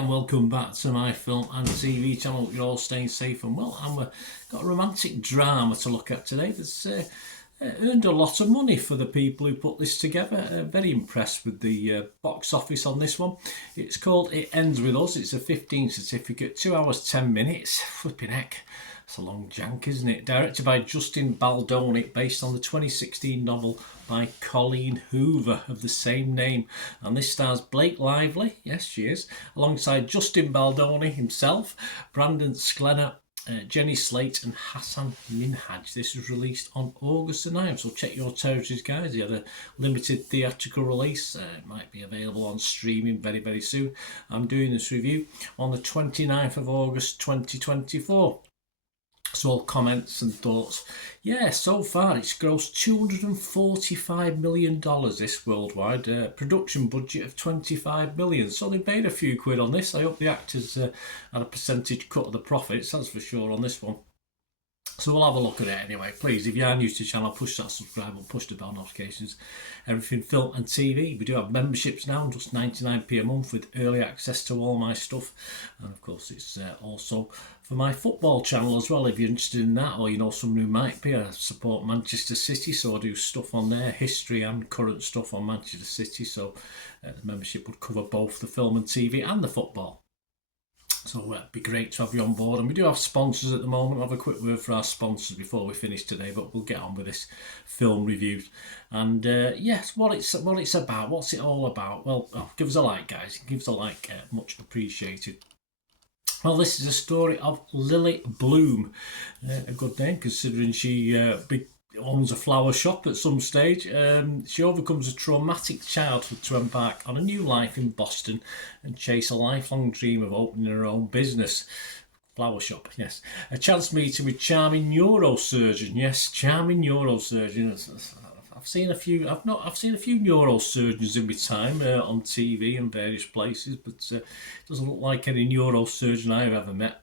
Welcome back to my film and TV channel. Hope you're all staying safe and well. And we've got a romantic drama to look at today that's earned a lot of money for the people who put this together. Very impressed with the box office on this one. It's called It Ends With Us. It's a 15 certificate, 2 hours 10 minutes. Flipping heck. It's a long jank, isn't it? Directed by Justin Baldoni, based on the 2016 novel by Colleen Hoover of the same name. And this stars Blake Lively, yes she is, alongside Justin Baldoni himself, Brandon Sklenner, Jenny Slate and Hassan Minhaj. This was released on August the 9th, so check your territories, guys. It had a limited theatrical release. It might be available on streaming very, very soon. I'm doing this review on the 29th of August 2024. So all comments and thoughts. Yeah, so far it's grossed $245 million this worldwide. Production budget of $25 million. So they made a few quid on this. I hope the actors had a percentage cut of the profits, that's for sure, on this one. So we'll have a look at it anyway. Please, if you are new to the channel, push that subscribe and push the bell notifications. Everything film and TV. We do have memberships now, just 99p a month with early access to all my stuff. And of course, it's also for my football channel as well, if you're interested in that, or you know someone who might be. I support Manchester City, so I do stuff on there, history and current stuff on Manchester City. So the membership would cover both the film and TV and the football. So it'd be great to have you on board. And we do have sponsors at the moment. I'll have a quick word for our sponsors before we finish today, but we'll get on with this film review. And yes, what it's about, what's it all about? Well, give us a like, guys. Give us a like, much appreciated. Well, this is a story of Lily Bloom. A good name, considering she owns a flower shop at some stage. She overcomes a traumatic childhood to embark on a new life in Boston and chase a lifelong dream of opening her own business. Flower shop, yes. A chance meeting with charming neurosurgeon. Yes, charming neurosurgeon. I've seen a few neurosurgeons in my time on TV and various places, but it doesn't look like any neurosurgeon I've ever met.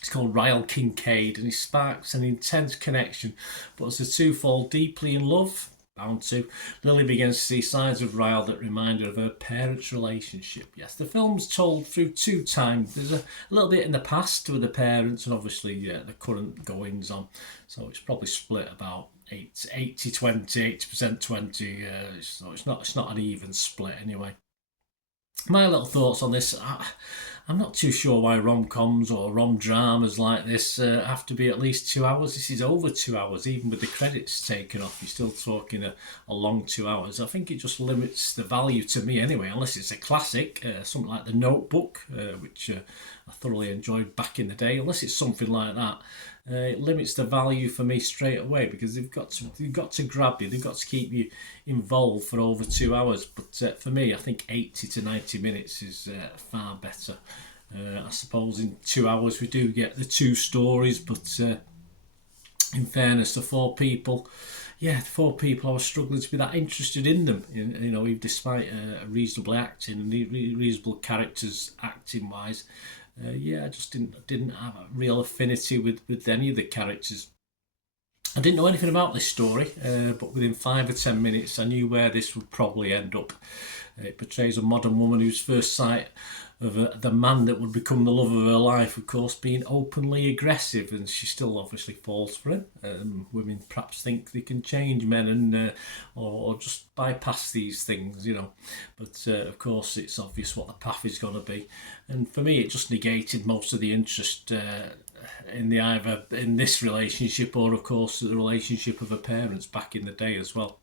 It's called Ryle Kincaid, and he sparks an intense connection. But as the two fall deeply in love, bound to, Lily begins to see sides of Ryle that remind her of her parents' relationship. Yes, the film's told through two times. There's a little bit in the past with the parents, and obviously the current goings on. So it's probably split about 80-20, 80% 20. So it's not an even split anyway. My little thoughts on this. I'm not too sure why rom-coms or rom-dramas like this have to be at least 2 hours. This is over 2 hours, even with the credits taken off. You're still talking a long 2 hours. I think it just limits the value to me anyway, unless it's a classic, something like The Notebook, which I thoroughly enjoyed back in the day. Unless it's something like that, it limits the value for me straight away, because they've got to grab you, they've got to keep you involved for over 2 hours. But for me, I think 80 to 90 minutes is far better. I suppose in 2 hours we do get the two stories, but in fairness, the four people I was struggling to be that interested in them. You know, despite reasonable acting and reasonable characters acting wise. I just didn't have a real affinity with any of the characters. I didn't know anything about this story, but within 5 or 10 minutes I knew where this would probably end up. It portrays a modern woman whose first sight of the man that would become the love of her life, of course, being openly aggressive, and she still obviously falls for him. Women perhaps think they can change men and or just bypass these things, you know. But of course, it's obvious what the path is going to be. And for me, it just negated most of the interest in either in this relationship or, of course, the relationship of her parents back in the day as well.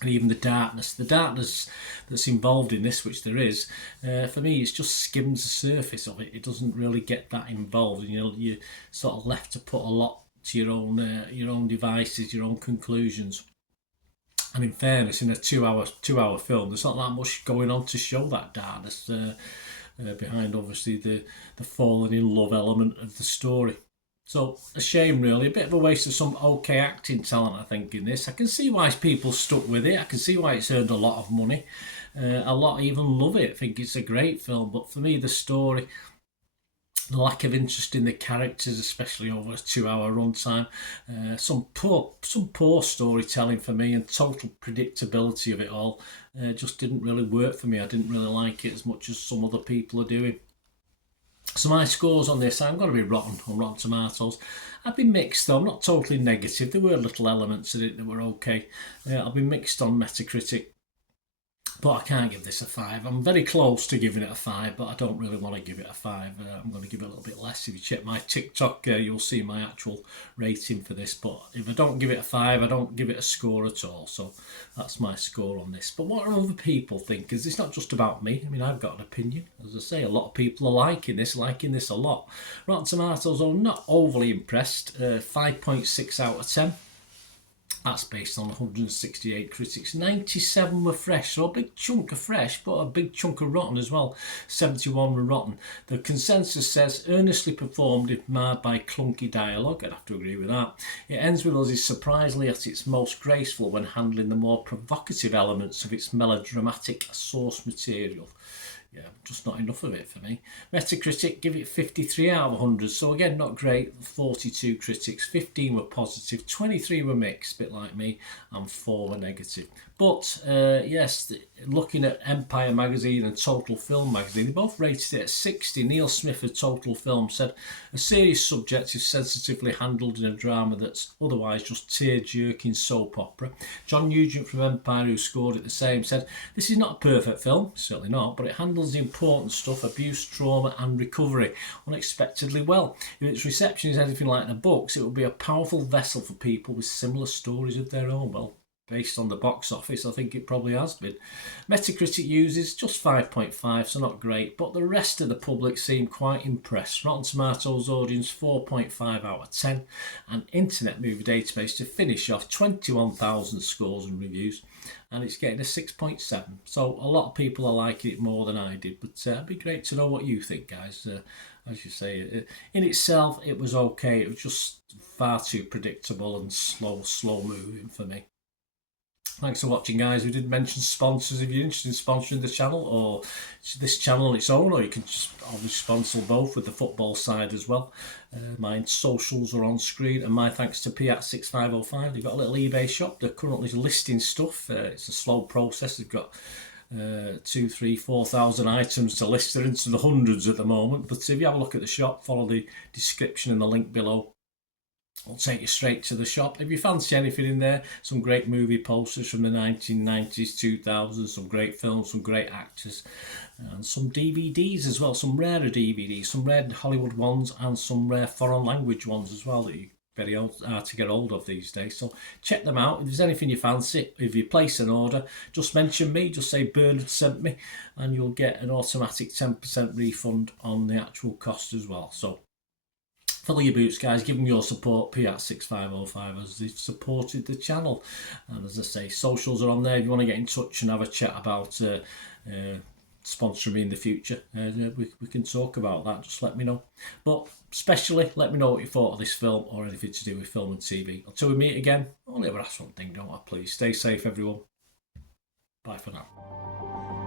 And even the darkness that's involved in this, which there is, for me, it just skims the surface of it. It doesn't really get that involved, and you're sort of left to put a lot to your own devices, your own conclusions. And in fairness, in a two-hour film, there's not that much going on to show that darkness behind, obviously, the falling in love element of the story. So a shame really, a bit of a waste of some okay acting talent I think in this. I can see why people stuck with it, I can see why it's earned a lot of money. A lot even love it, think it's a great film, but for me the story, the lack of interest in the characters, especially over a 2 hour runtime, some poor storytelling for me, and total predictability of it all just didn't really work for me. I didn't really like it as much as some other people are doing. So my scores on this, I'm going to be rotten on Rotten Tomatoes. I've been mixed though, I'm not totally negative. There were little elements in it that were okay. I'll be mixed on Metacritic, but I can't give this a 5. I'm very close to giving it a 5, but I don't really want to give it a 5. I'm going to give it a little bit less. If you check my TikTok, you'll see my actual rating for this. But if I don't give it a 5, I don't give it a score at all. So that's my score on this. But what do other people think? Because it's not just about me. I mean, I've got an opinion. As I say, a lot of people are liking this a lot. Rotten Tomatoes are not overly impressed. 5.6 out of 10. That's based on 168 critics. 97 were fresh, so a big chunk of fresh, but a big chunk of rotten as well. 71 were rotten. The consensus says, earnestly performed if marred by clunky dialogue. I'd have to agree with that. It ends with us is surprisingly at its most graceful when handling the more provocative elements of its melodramatic source material. Yeah, just not enough of it for me. Metacritic give it 53 out of 100, so again, not great. 42 critics, 15 were positive, 23 were mixed, a bit like me, and 4 were negative. But yes, looking at Empire magazine and Total Film magazine, they both rated it at 60. Neil Smith of Total Film said, a serious subject is sensitively handled in a drama that's otherwise just tear-jerking soap opera. John Nugent from Empire, who scored it the same, said, this is not a perfect film, certainly not, but it handles the important stuff, abuse, trauma and recovery, unexpectedly well. If its reception is anything like the books, it will be a powerful vessel for people with similar stories of their own. Well, based on the box office, I think it probably has been. Metacritic uses just 5.5, so not great, but the rest of the public seem quite impressed. Rotten Tomatoes audience 4.5 out of 10, and Internet Movie Database to finish off 21,000 scores and reviews, and it's getting a 6.7. So a lot of people are liking it more than I did, but it'd be great to know what you think, guys. As you say, in itself, it was okay. It was just far too predictable and slow moving for me. Thanks for watching, guys. We did mention sponsors. If you're interested in sponsoring the channel or this channel on its own, or you can just obviously sponsor both with the football side as well. My socials are on screen, and my thanks to Piat6505. They've got a little eBay shop. They're currently listing stuff. It's a slow process. They've got 2,000, 3,000, 4,000 items to list. They're into the hundreds at the moment. But if you have a look at the shop, follow the description and the link below. I'll take you straight to the shop. If you fancy anything in there, some great movie posters from the 1990s, 2000s, some great films, some great actors, and some DVDs as well, some rarer DVDs, some rare Hollywood ones and some rare foreign language ones as well that you very hard to get hold of these days. So check them out. If there's anything you fancy, if you place an order, just mention me, just say Bernard sent me, and you'll get an automatic 10% refund on the actual cost as well. So follow your boots, guys. Give them your support. Piat6505 as they've supported the channel. And as I say, socials are on there. If you want to get in touch and have a chat about sponsoring me in the future, we can talk about that. Just let me know. But especially, let me know what you thought of this film or anything to do with film and TV. Until we meet again, I'll never ask one thing, don't I? Please stay safe, everyone. Bye for now.